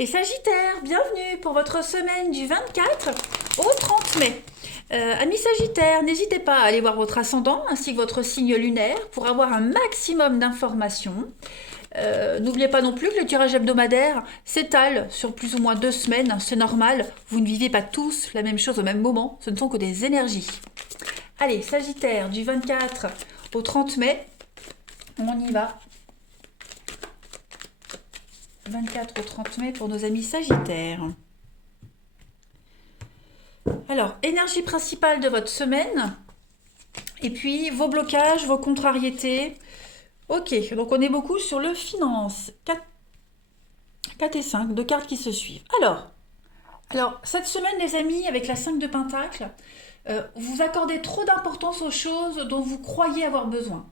Les Sagittaires, bienvenue pour votre semaine du 24 au 30 mai. Amis Sagittaires, n'hésitez pas à aller voir votre ascendant ainsi que votre signe lunaire pour avoir un maximum d'informations. N'oubliez pas non plus que le tirage hebdomadaire s'étale sur plus ou moins 2 semaines, c'est normal, vous ne vivez pas tous la même chose au même moment, ce ne sont que des énergies. Allez, Sagittaire, du 24 au 30 mai, on y va. 24 au 30 mai pour nos amis Sagittaires. Alors, énergie principale de votre semaine, et puis vos blocages, vos contrariétés. Ok, donc on est beaucoup sur le finance. 4 et 5, deux cartes qui se suivent. Alors, cette semaine, les amis, avec la 5 de Pentacle, vous accordez trop d'importance aux choses dont vous croyez avoir besoin.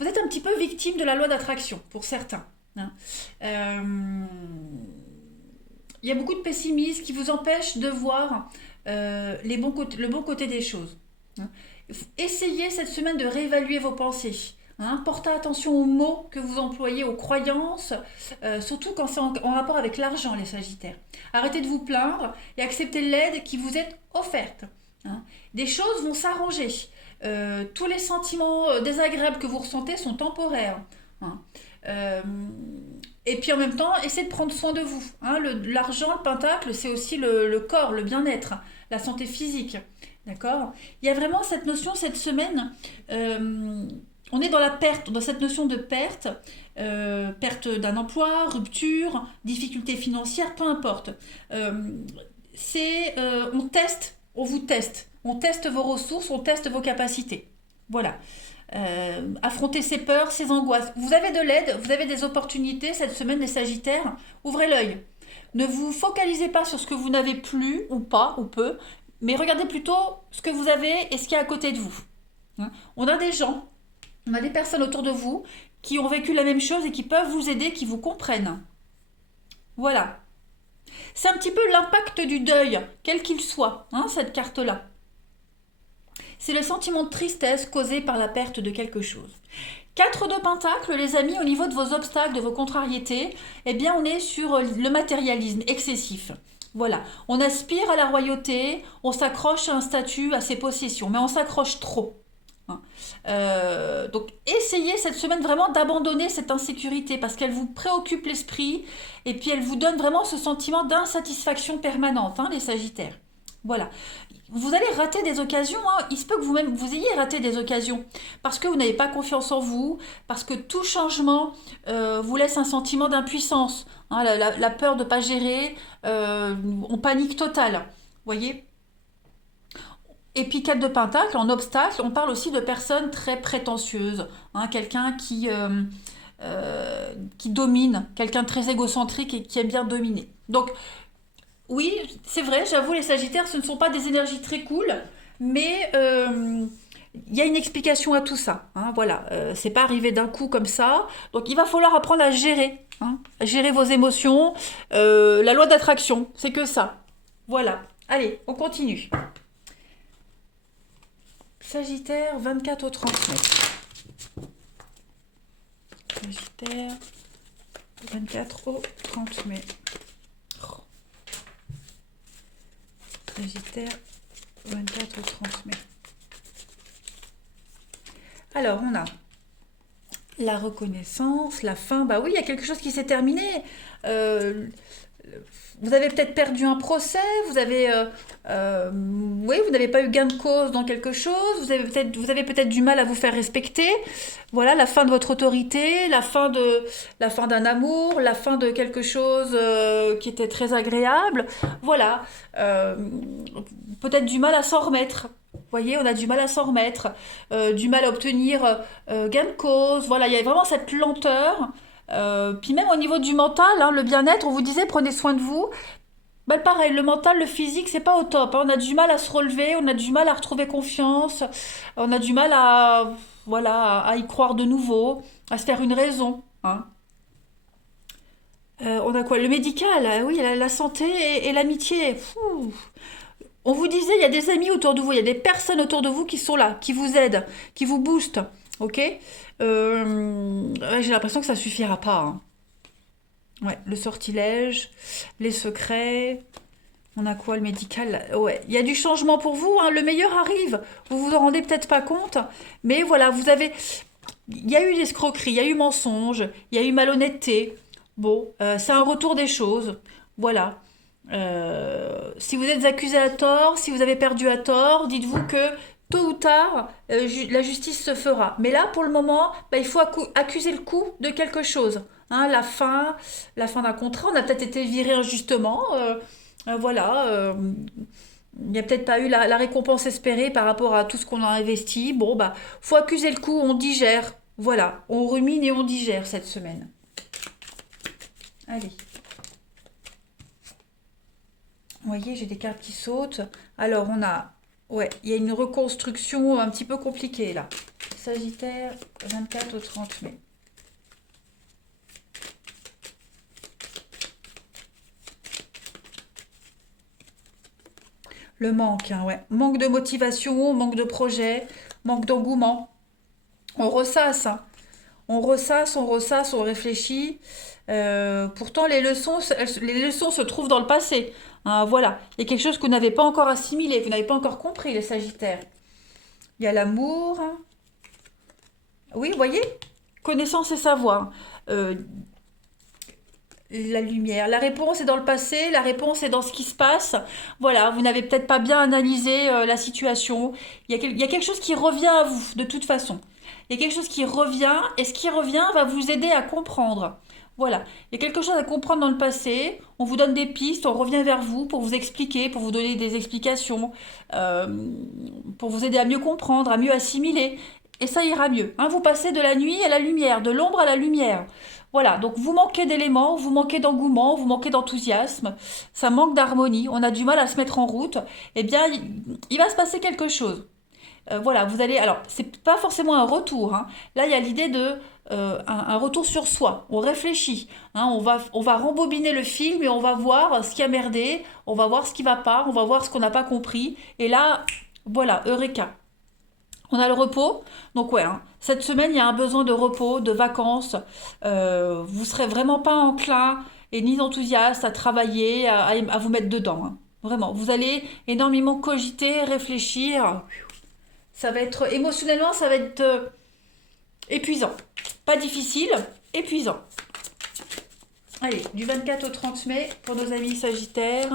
Vous êtes un petit peu victime de la loi d'attraction, pour certains. Hein. Il y a beaucoup de pessimisme qui vous empêche de voir le bon côté des choses. Hein. Essayez cette semaine de réévaluer vos pensées. Hein. Portez attention aux mots que vous employez, aux croyances, surtout quand c'est en rapport avec l'argent, les Sagittaires. Arrêtez de vous plaindre et acceptez l'aide qui vous est offerte. Hein. Des choses vont s'arranger. Tous les sentiments désagréables que vous ressentez sont temporaires. Hein. Et puis en même temps, essayez de prendre soin de vous. Hein. L'argent, le pentacle, c'est aussi le corps, le bien-être, la santé physique. D'accord ? Il y a vraiment cette notion, cette semaine, on est dans la perte, dans cette notion de perte, perte d'un emploi, rupture, difficulté financière, peu importe. On teste, on vous teste. On teste vos ressources, on teste vos capacités. Voilà. Affronter ses peurs, ses angoisses. Vous avez de l'aide, vous avez des opportunités cette semaine, les Sagittaires. Ouvrez l'œil. Ne vous focalisez pas sur ce que vous n'avez plus ou pas ou peu, mais regardez plutôt ce que vous avez et ce qu'il y a à côté de vous. Hein. On a des gens, on a des personnes autour de vous qui ont vécu la même chose et qui peuvent vous aider, qui vous comprennent. Voilà. C'est un petit peu l'impact du deuil, quel qu'il soit, hein, cette carte-là. C'est le sentiment de tristesse causé par la perte de quelque chose. 4 de Pentacle, les amis, au niveau de vos obstacles, de vos contrariétés, eh bien on est sur le matérialisme excessif. Voilà, on aspire à la royauté, on s'accroche à un statut, à ses possessions, mais on s'accroche trop. Hein. Donc essayez cette semaine vraiment d'abandonner cette insécurité parce qu'elle vous préoccupe l'esprit et puis elle vous donne vraiment ce sentiment d'insatisfaction permanente, hein, les Sagittaires. Voilà. Vous allez rater des occasions, hein. Il se peut que vous-même vous ayez raté des occasions parce que vous n'avez pas confiance en vous, parce que tout changement vous laisse un sentiment d'impuissance, hein, la peur de ne pas gérer, on panique totale, voyez. Et puis 4 de Pentacle, en obstacle, on parle aussi de personnes très prétentieuses, hein, quelqu'un qui domine, quelqu'un de très égocentrique et qui aime bien dominer. Donc, oui, c'est vrai, j'avoue, les Sagittaires, ce ne sont pas des énergies très cool, mais il y a une explication à tout ça. Hein, voilà, c'est pas arrivé d'un coup comme ça. Donc il va falloir apprendre à gérer, hein, à gérer vos émotions. La loi d'attraction, c'est que ça. Voilà. Allez, on continue. Sagittaire, 24 au 30 mai. Sagittaire, 24 au 30 mai. Sagittaire, 24 au 30 mai. Alors, on a la reconnaissance, la fin. Bah oui, il y a quelque chose qui s'est terminé. Vous avez peut-être perdu un procès, oui, vous n'avez pas eu gain de cause dans quelque chose, vous avez peut-être du mal à vous faire respecter. Voilà, la fin de votre autorité, la fin d'un amour, la fin de quelque chose qui était très agréable. Voilà, peut-être du mal à s'en remettre. Vous voyez, on a du mal à s'en remettre, du mal à obtenir gain de cause. Voilà, il y a vraiment cette lenteur. Puis même au niveau du mental, hein, le bien-être, on vous disait prenez soin de vous. Bah, pareil, le mental, le physique, c'est pas au top. Hein. On a du mal à se relever, on a du mal à retrouver confiance, on a du mal à y croire de nouveau, à se faire une raison. Hein. On a quoi? Le médical, oui, la santé et l'amitié. Fou. On vous disait, il y a des amis autour de vous, il y a des personnes autour de vous qui sont là, qui vous aident, qui vous boostent. Ok. Ouais, j'ai l'impression que ça suffira pas. Hein. Ouais, le sortilège, les secrets. On a quoi, le médical là. Ouais, il y a du changement pour vous, hein. Le meilleur arrive. Vous vous en rendez peut-être pas compte, mais voilà, vous avez. Il y a eu escroquerie, il y a eu mensonge, il y a eu malhonnêteté. Bon, c'est un retour des choses. Voilà. Si vous êtes accusé à tort, si vous avez perdu à tort, dites-vous que tôt ou tard, la justice se fera. Mais là, pour le moment, bah, il faut accuser le coup de quelque chose. Hein, la fin d'un contrat, on a peut-être été viré injustement. Voilà. Il n'y a peut-être pas eu la récompense espérée par rapport à tout ce qu'on a investi. Bon, bah, faut accuser le coup, on digère. Voilà, on rumine et on digère cette semaine. Allez. Vous voyez, j'ai des cartes qui sautent. Alors, on a... Ouais, il y a une reconstruction un petit peu compliquée, là. Sagittaire, 24 au 30 mai. Le manque, hein, ouais. Manque de motivation, manque de projet, manque d'engouement. On ressasse, hein. On ressasse, on réfléchit. Pourtant, les leçons se trouvent dans le passé. Hein, voilà, il y a quelque chose que vous n'avez pas encore assimilé, vous n'avez pas encore compris, les Sagittaires. Il y a l'amour. Oui, vous voyez, connaissance et savoir. Euh, la lumière. La réponse est dans le passé, la réponse est dans ce qui se passe. Voilà, vous n'avez peut-être pas bien analysé la situation. Il y a quelque chose qui revient à vous, de toute façon. Il y a quelque chose qui revient, et ce qui revient va vous aider à comprendre. Voilà, il y a quelque chose à comprendre dans le passé. On vous donne des pistes, on revient vers vous pour vous expliquer, pour vous donner des explications, euh, pour vous aider à mieux comprendre, à mieux assimiler. Et ça ira mieux. Hein, vous passez de la nuit à la lumière, de l'ombre à la lumière. Voilà, donc vous manquez d'éléments, vous manquez d'engouement, vous manquez d'enthousiasme, ça manque d'harmonie, on a du mal à se mettre en route. Eh bien, il va se passer quelque chose. Voilà, vous allez. Alors, c'est pas forcément un retour. Hein. Là, il y a l'idée de un retour sur soi. On réfléchit. Hein, on va rembobiner le film et on va voir ce qui a merdé. On va voir ce qui va pas. On va voir ce qu'on n'a pas compris. Et là, voilà, Eureka. On a le repos. Donc ouais, hein, cette semaine, il y a un besoin de repos, de vacances. Vous serez vraiment pas enclin et ni enthousiaste à travailler, à vous mettre dedans. Hein. Vraiment, vous allez énormément cogiter, réfléchir. Ça va être émotionnellement, ça va être épuisant. Pas difficile, épuisant. Allez, du 24 au 30 mai pour nos amis Sagittaires.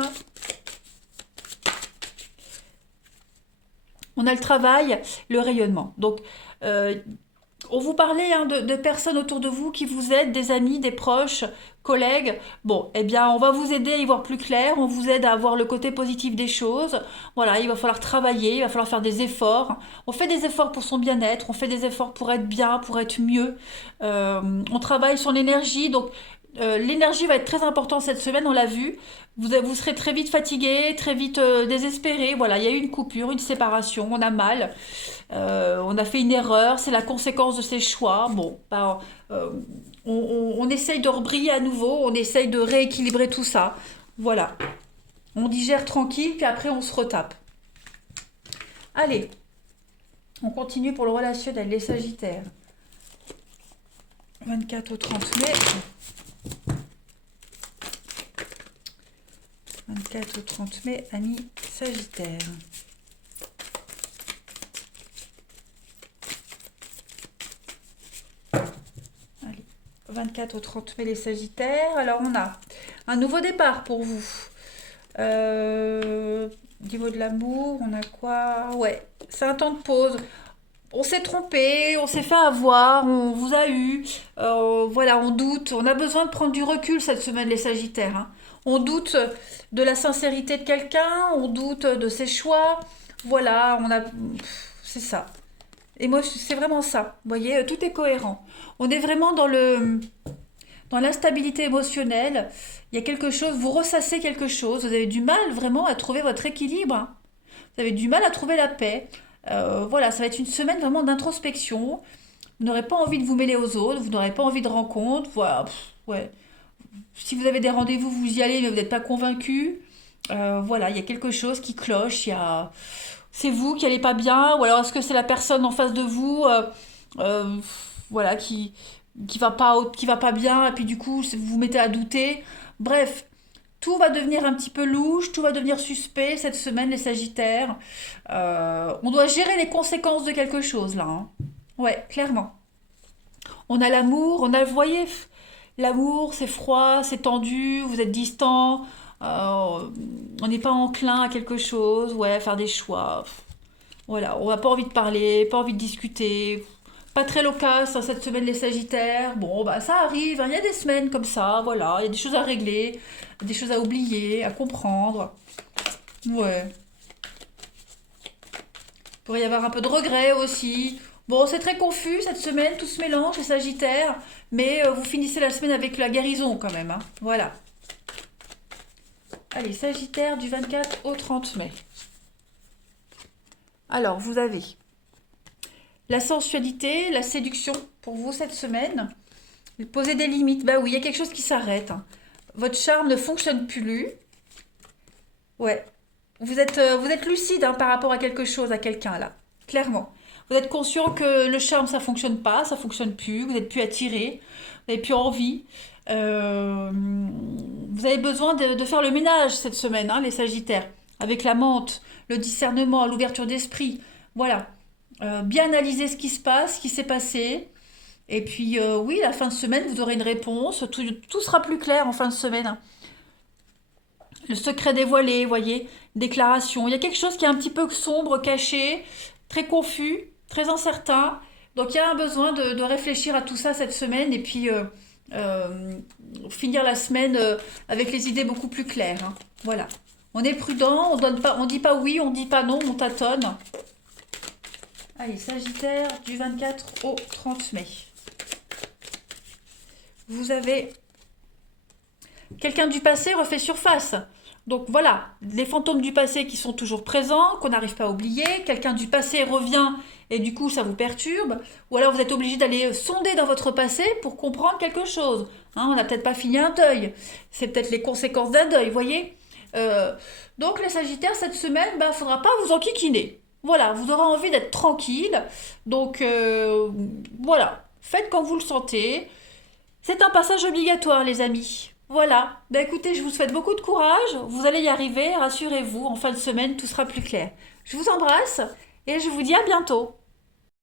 On a le travail, le rayonnement. Donc, euh, on vous parlait hein, de personnes autour de vous qui vous aident, des amis, des proches, collègues. Bon, eh bien, on va vous aider à y voir plus clair. On vous aide à voir le côté positif des choses. Voilà, il va falloir travailler, il va falloir faire des efforts. On fait des efforts pour son bien-être, on fait des efforts pour être bien, pour être mieux. On travaille sur l'énergie. Donc, l'énergie va être très importante cette semaine, on l'a vu. Vous serez très vite fatigué, très vite désespéré. Voilà, il y a eu une coupure, une séparation, on a mal. On a fait une erreur, c'est la conséquence de ses choix. Bon, bah, euh, on essaye de rebriller à nouveau, on essaye de rééquilibrer tout ça. Voilà, on digère tranquille, puis après on se retape. Allez, on continue pour le relationnel, les Sagittaires. 24 au 30 mai. 24 au 30 mai, amis Sagittaires. Allez, 24 au 30 mai, les Sagittaires. Alors, on a un nouveau départ pour vous. Au niveau de l'amour, on a quoi? Ouais, c'est un temps de pause. On s'est trompé, on s'est fait avoir, on vous a eu. Voilà, on doute. On a besoin de prendre du recul cette semaine, les Sagittaires. Hein. On doute de la sincérité de quelqu'un, on doute de ses choix. Voilà, on a. C'est ça. Et moi, c'est vraiment ça. Vous voyez, tout est cohérent. On est vraiment dans l'instabilité émotionnelle. Il y a quelque chose, vous ressassez quelque chose. Vous avez du mal vraiment à trouver votre équilibre. Hein. Vous avez du mal à trouver la paix. Voilà, ça va être une semaine vraiment d'introspection. Vous n'aurez pas envie de vous mêler aux autres, vous n'aurez pas envie de rencontres. Voilà, ouais. Si vous avez des rendez-vous, vous y allez, mais vous n'êtes pas convaincu. Voilà, il y a quelque chose qui cloche. C'est vous qui n'allez pas bien, ou alors est-ce que c'est la personne en face de vous, euh, voilà, qui qui va pas bien, et puis du coup, vous vous mettez à douter. Bref, tout va devenir un petit peu louche, tout va devenir suspect cette semaine, les Sagittaires. On doit gérer les conséquences de quelque chose là, hein. Ouais, clairement. On a l'amour, vous voyez, l'amour, c'est froid, c'est tendu, vous êtes distant, on n'est pas enclin à quelque chose, ouais, à faire des choix. Voilà, on n'a pas envie de parler, pas envie de discuter. Pas très loquace hein, cette semaine les Sagittaires. Bon, bah ça arrive, hein, il y a des semaines comme ça, voilà, il y a des choses à régler, des choses à oublier, à comprendre. Ouais. Il pourrait y avoir un peu de regret aussi. Bon, c'est très confus cette semaine, tout se mélange, les Sagittaires, mais vous finissez la semaine avec la guérison quand même, hein. Voilà. Allez, Sagittaire du 24 au 30 mai. Alors, vous avez la sensualité, la séduction pour vous cette semaine. Poser des limites. Bah oui, il y a quelque chose qui s'arrête, hein. Votre charme ne fonctionne plus. Ouais. Vous êtes lucide hein, par rapport à quelque chose, à quelqu'un là. Clairement. Vous êtes conscient que le charme, ça fonctionne pas, ça fonctionne plus. Vous n'êtes plus attiré, vous n'avez plus envie. Euh, vous avez besoin de faire le ménage cette semaine, hein, les Sagittaires. Avec la menthe, le discernement, l'ouverture d'esprit. Voilà. Bien analyser ce qui se passe, ce qui s'est passé. Et puis, oui, la fin de semaine, vous aurez une réponse. Tout sera plus clair en fin de semaine. Le secret dévoilé, vous voyez, déclaration. Il y a quelque chose qui est un petit peu sombre, caché, très confus, très incertain. Donc, il y a un besoin de réfléchir à tout ça cette semaine et puis euh, finir la semaine avec les idées beaucoup plus claires, hein. Voilà. On est prudent, on dit pas oui, on dit pas non, on tâtonne. Allez, Sagittaire du 24 au 30 mai. Vous avez quelqu'un du passé refait surface. Donc voilà, les fantômes du passé qui sont toujours présents, qu'on n'arrive pas à oublier. Quelqu'un du passé revient et du coup ça vous perturbe. Ou alors vous êtes obligé d'aller sonder dans votre passé pour comprendre quelque chose, hein. On n'a peut-être pas fini un deuil. C'est peut-être les conséquences d'un deuil, vous voyez. Euh, donc les Sagittaires, cette semaine, il ne faudra pas vous enquiquiner. Voilà, vous aurez envie d'être tranquille. Donc voilà, faites comme vous le sentez. C'est un passage obligatoire, les amis. Voilà. Ben écoutez, je vous souhaite beaucoup de courage. Vous allez y arriver, rassurez-vous. En fin de semaine, tout sera plus clair. Je vous embrasse et je vous dis à bientôt.